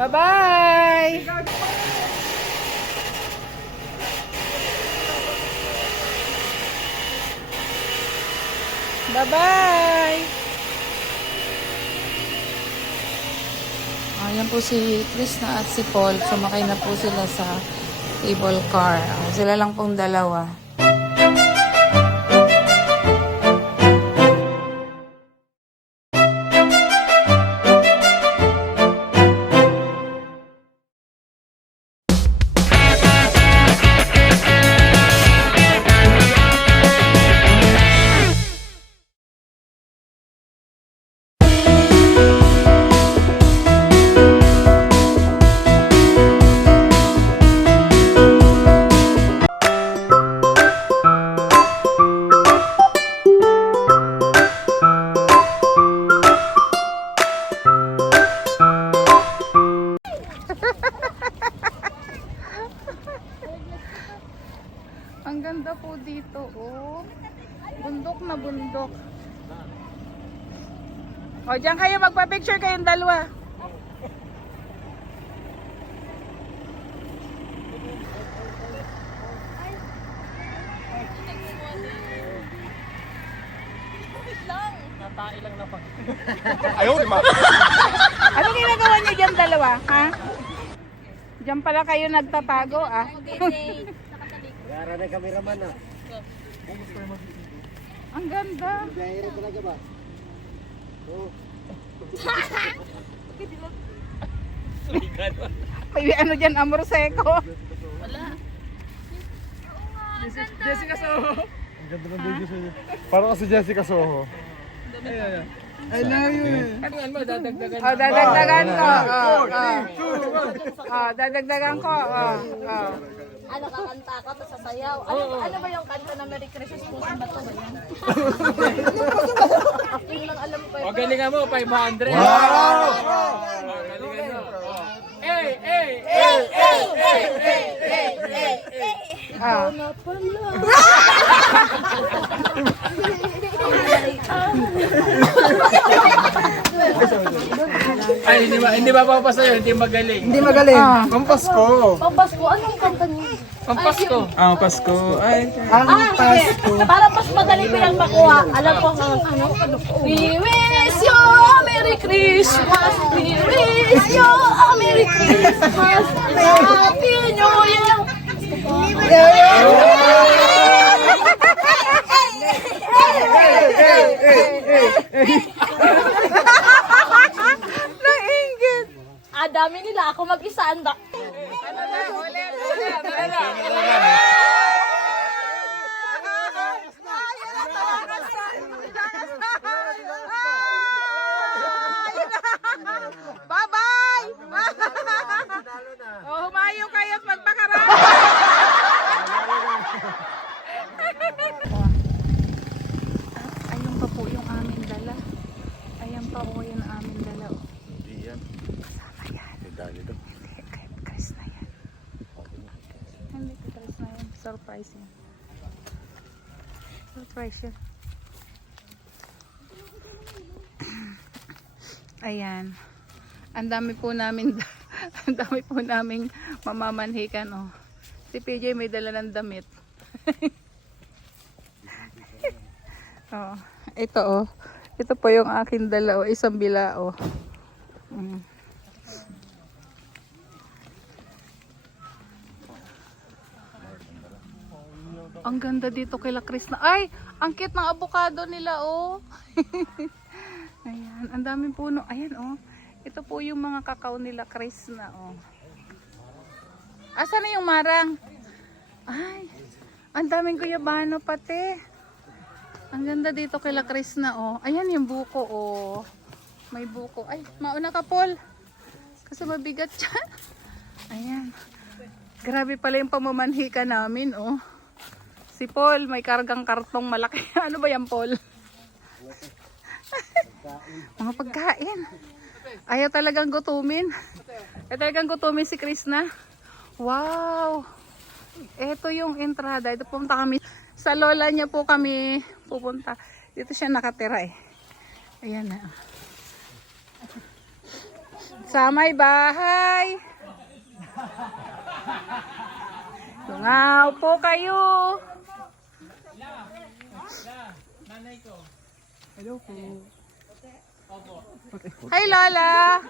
Bye-bye! Bye-bye! Ayan po si Krishna at si Paul. Sumakay na po sila sa cable car. Sila lang pong dalawa. Ang ganda po dito, oh. Bundok na bundok. O, diyan kayo magpa-picture kayong dalawa. Ayaw, di ma. Anong ginagawa niyo diyan dalawa, ha? Diyan pala kayo nagtatago, ah. Yara na kameraman na. Ang ganda. Gaya talaga ba? Oh. May ano dyan, amor seko. Jessica Soho. Ang ganda ng video sa inyo. Parang kasi Jessica Soho. Ay. I love you. Oh, dadagdagan ko. Dadagdagan ko. Ano, kakanta ako, tapos sasayaw. Ano ba yung kanta na Merry Christmas po sa bato ba yan? Yun lang alam ko. O, galingan mo, 500. Wow! Galingan mo. Ikaw na pala. Ay, hindi ba papasayo, hindi magaling. Hindi magaling. Pampasko. Pampasko, anong kanta niyo? Pampasko. Pasko. Ay. Pasko. Para mas madali ko yung makuha. Alam ko ano po. We wish you a Merry Christmas. We wish you a Merry Christmas. Happy New Year. Nainggit. Dami nila. Ako mag-isa. Anda. Bye-bye! Oh, humayo kayo at magpakarami. Ayun pa po yung aming dala. Ayan pa po yung aming dala. Hindi yan. Kasama yan. Dali daw. Hindi, kay Chris na yan. Hindi, kay Chris na yan. Surprise yan. Surprise yan. Ayan. Ang dami po namin ang dami po naming mamamanhikan, oh. Si PJ may dala ng damit. Oh, ito, oh. Ito po yung aking dala, oh. Isang bila, oh. Ang ganda dito kay Chris na. Ay, ang cute ng avocado nila, oh. Ayan, ang daming puno. Ayan, oh. Ito po yung mga kakao nila, Chris na, oh. Asa na yung marang? Ay, ang daming guyabano pati. Ang ganda dito kay Chris na, oh. Ayan yung buko, oh. May buko. Ay, mauna ka, Paul. Kasi mabigat siya. Ayan. Grabe pala yung pamamanhika namin, oh. Si Paul, may kargang kartong malaki. Ano ba yan, Paul? Mga pagkain. Ayaw talagang gutumin. Ayaw talagang gutumin si Krishna. Wow! Ito yung entrada. Ito pumunta kami. Sa lola niya po kami pupunta. Dito siya nakatira, eh. Ayan na. Sa may bahay. Tungaw po kayo. Hello po. Hi Lola.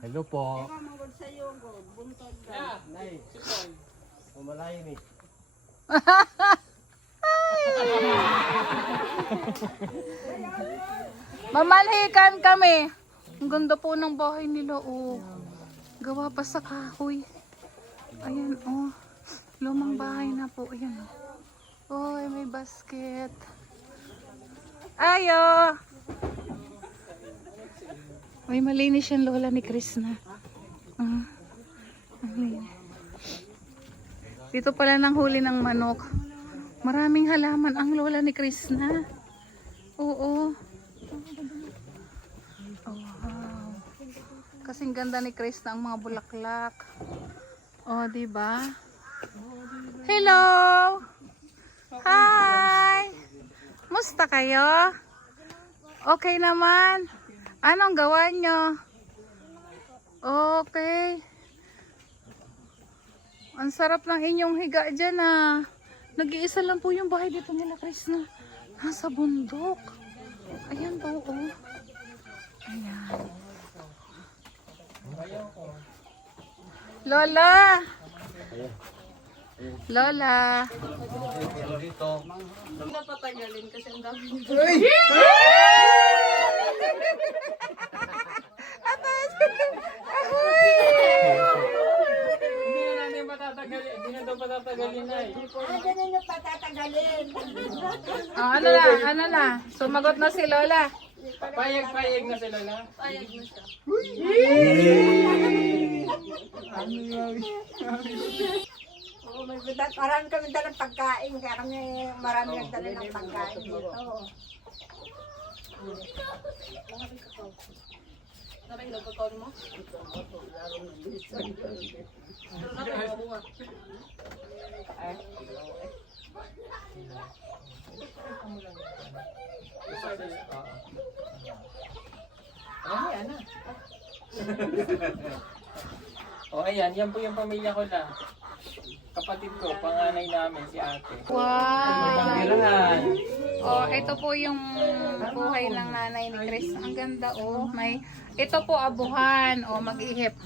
Hello po. Mamalayan eh. Mamalhikan kami. Ang ganda po ng bahay nila, oh. Gawa pa sa kahoy. Ayan, oh. Lumang bahay na po. Ayan, oh. Oh, may basket. Ayo! May malinis yung lola ni Chris na. Ang linis. Dito pala nang huli ng manok. Maraming halaman ang lola ni Chris na. Oo. Oh, wow. Kasing ganda ni Chris na ang mga bulaklak. Oh, di ba? Hello. Hi. Musta kayo? Okay naman. Anong gawa nyo? Okay. Ang sarap ng inyong higa dyan ah. Nag-iisa lang po yung bahay dito nila Chris na. Nasa bundok. Ayan po oh. Ayan. Lola! Lola! Napatagalin kasi ang dami. Hindi na natin patatagalin. Hindi na daw patatagalin na eh. Ganun yung patatagalin. Oh, ano na? Sumagot na si Lola. Payag na sila na. Payag na siya. Oo, may marami kami dalang pagkain, kaya kami marami nagdala ng pagkain dito. Naray, nagkakaon mo? O ayan, yan po yung pamilya ko na. Kapatid ko, panganay namin si ate. Wow! Pangirahan. Oh, ito po yung buhay ng nanay ni Chris. Ang ganda oh. Ito po abuhan. Oh, mag-ihip.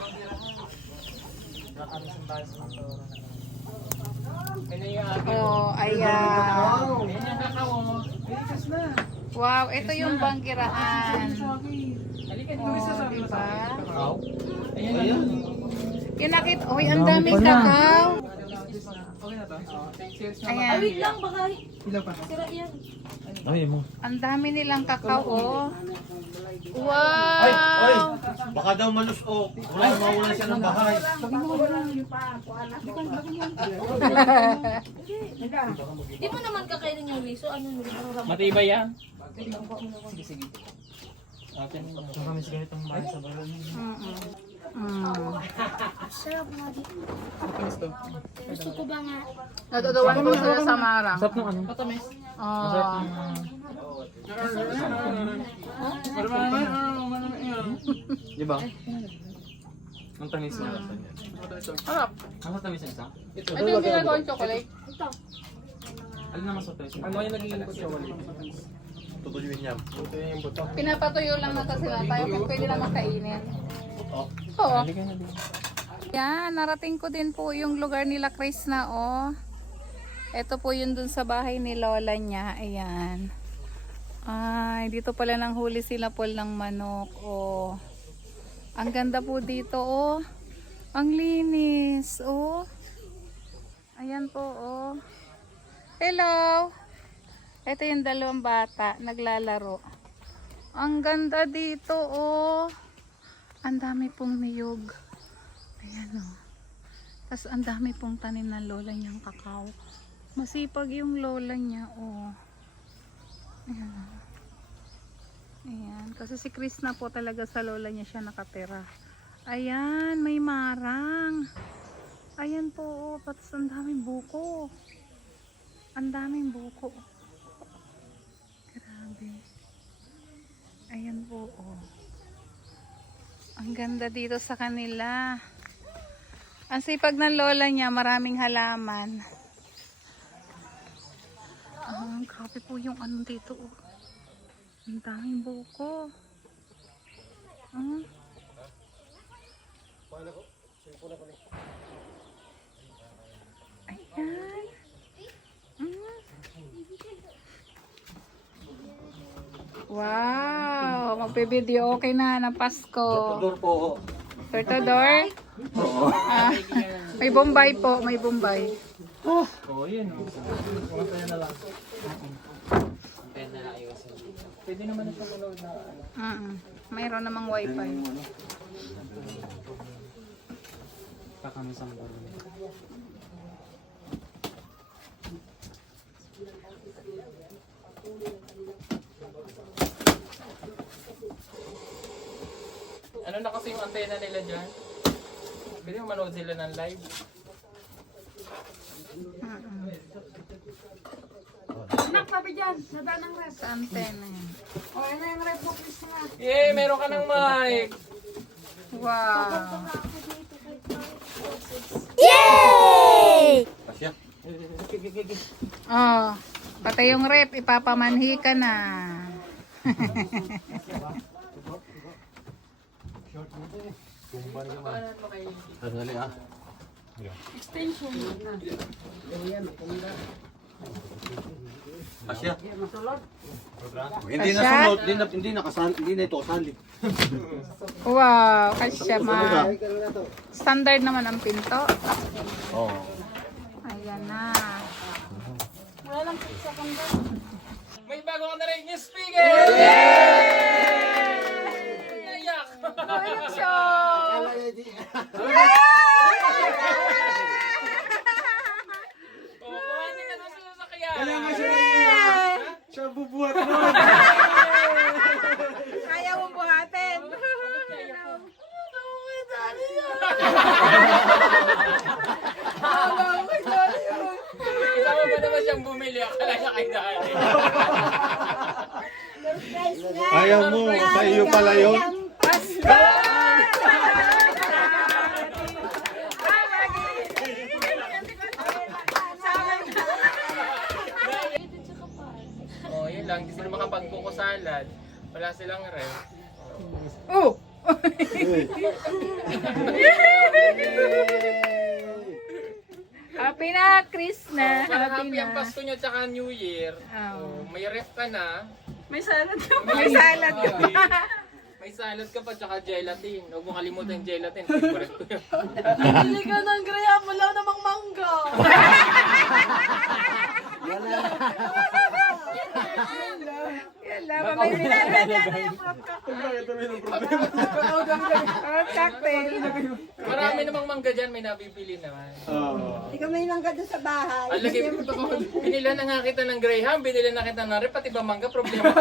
Ano yung ate? Oh, ayan. Ayan yung kakao. Wow, ito yung banggiraan. Halika dito Oh, isa sa akin. diba? Ayan. Ayan. Yung nakita, oh, ang daming kakao. Okay na to? Cheers na. Ayan. Wait lang, baka Ilan pa? sira yan. Ay, mo. Ang dami nilang kakao, oh. Wow! Baka daw malus o mawala siya ng bahay. Di mo naman kakainin yung riso. Ano yung riso? Matibay yan? Sige, sige. Okay. Kami sa ganitong bahay sa bayan. Gusto ko ba nga? Natutuwan ko sila sa marang. Sarap ng ano? Patamis. Oh. Di ba? Ang tamis niya. Harap. Ang tamis niya isa? Ito yung ginagawang chocolate. Alin naman sa tamis? Ano yung nagiging ko siya wali? Tutuyuin niya. Ito yung buto. Pinapatuyo lang na kasi na tayo. Pwede naman kainin. Oo. Halika na din. Yan, narating ko din po yung lugar nila Chris na oh. Ito po yun dun sa bahay ni Lola niya. Ayan. Ay, dito pala nang huli sila Paul ng manok. Oh. Ang ganda po dito oh. Ang linis oh. Ayan po oh. Hello. Ito yung dalawang bata naglalaro. Ang ganda dito oh. Ang dami pong niyog. Ayan o. Tapos ang dami pong tanim ng lola niyang kakao. Masipag yung lola niya o. Ayan o. Ayan. Kasi si Chris na po talaga sa lola niya siya nakatira. Ayan. May marang. Ayan po o. Tapos ang daming buko. Ang daming buko. Grabe. Ayan po o. Ang ganda dito sa kanila. Ang sipag ng lola niya, maraming halaman. Grabe po yung ano dito. Oh. Ang daming buko. Ayan. Wow, magpe-video okay na ng Pasko. Door po. Tortador? Ah, may Bombay po, may Bombay. Oh, yun. Antena na lang. Antena na iwasan. Pwede naman na siya manood na ano. Mayroon namang wifi. Kakamisang baro. Ano na kasi yung antena nila dyan? Pwede mo manood sila ng live. Naktabi dyan, nada ng rep. Sa antena yan. O, ano yung rep mo, please nga. Yay! Meron ka ng mic! Wow. Pasya. Oh, pati yung rep, ipapamanhi ka na. Sandali ah. Pasya. Hindi na Pasya? sunod, hindi nakasali, hindi na ito kasali. Wow, kasya ma. Standard naman ang pinto. Oo. Ayan na. May bago ka na rin yung speaker! Nayak! Ayun show! Oh, kuhanin ka na sa sasakyan! Kaya nga siya bubuhat nun. Kaya mo buhatin. Isama ba naman siyang bumili? Akala niya kay Dali. Ayaw mo, sa iyo pala yun. Oh, yun lang. Hindi sila makapagbuko salad. Wala silang ref. Oh! Happy na, Chris na. Para Happy happy ang na. Pasko nyo tsaka New Year. Oh. Oh, may ref ka na. May salad ka. May salad ka. May salad ka pa tsaka gelatin. Huwag mo kalimutan yung gelatin. Favorite ko yun. Hindi ka ng graya, wala namang mangga. Yala, may binaganda na yung fruit cocktail. Marami namang mangga dyan. May nabibili naman. Hindi ka may langga doon sa bahay. Alagi, binila na nga kita ng Graham, binila na kita ng ref, pati ba mangga, problema ko.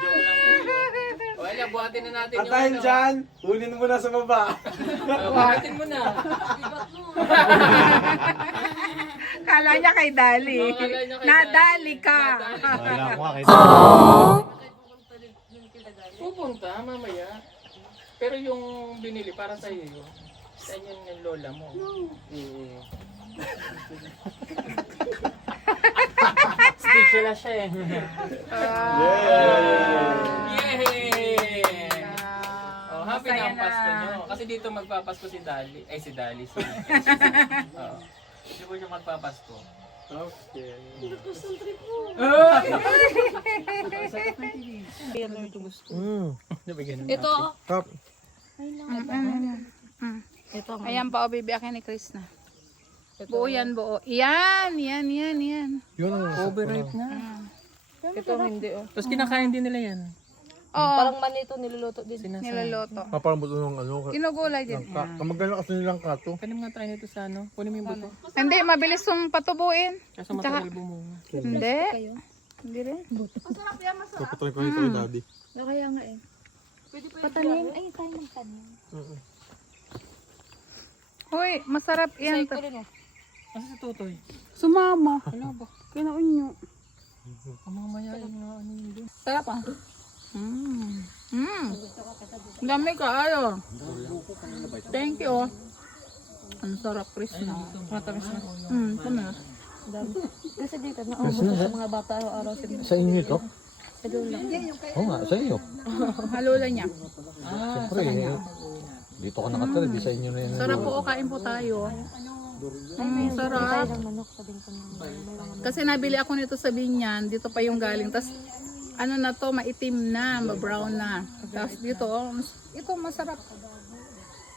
Joke lang po yun. Wala, buhatin na natin At dahil dyan, kunin mo na sa baba. Buhatin mo na. Kala niya kay Dali. Oo, kala niya kay Nadali ka. Wala ko nga Pupunta, mamaya. Pero yung binili, para sa iyo yun. Sa inyo ng lola mo. Speechless siya eh. Yay! Oh, happy na ang Pasko nyo. Kasi dito magpapasko si Dali. Ay, si Dali. Si Oo. Dito po siya magpapasko. Okay. Ito, Top. ito. Ayan pa, o baby, akin ni Chris na. Buo yan, buo. Yan. Yun ang Overripe na. Ito hindi, oh. Tapos kinakain din nila yan. Oo, Parang manito niluluto din. niloloto. Paparambuto ng ano. Ginugulay din. Kamagano kasi nilang kato. Kanin nga tayo nito sa ano. Kunin mo yung buto. Hindi, mabilis yung patubuin. Kaso matagal bumunga. Hindi. Hindi rin. Paputuloy ko ito kay daddy. Kaya nga eh. Patanim? Ay, tayo magtanim. Hoy, masarap yan. Ito rin, oh. Kasi si Tutoy. Sumama. Wala ba? Kinaon nyo. Mamaya yung ano yun doon. Sarap ah. Dami ka, ayo. Thank you. Ang sarap, Chris na. Matamis na. Puno. Kasi dito, naubos ko sa mga bata araw-araw sila. Sa inyo ito? Sa lula. Oo nga, sa iyo. Halula niya. Siyempre, dito ka nakatira, di sa inyo na yun. Sarap po, kain po tayo. Sarap. Ang manok, sabihin ko na. Kasi nabili ako nito sa Binyan, dito pa yung galing. Tapos ano na to, maitim na, ma-brown na. Tapos dito, ito masarap.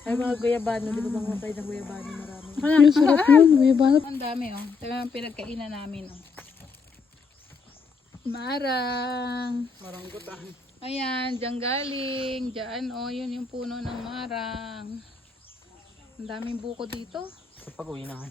Ay, mga guyabano, di ba mga tayo ng guyabano marami? Ang sarap yun, guyabano. Ang dami oh. Ito yung pinagkainan namin oh. Marang. Ayan, dyan galing. Dyan oh, yun yung puno ng marang. Ang daming buko dito. Pag-uwi na nga.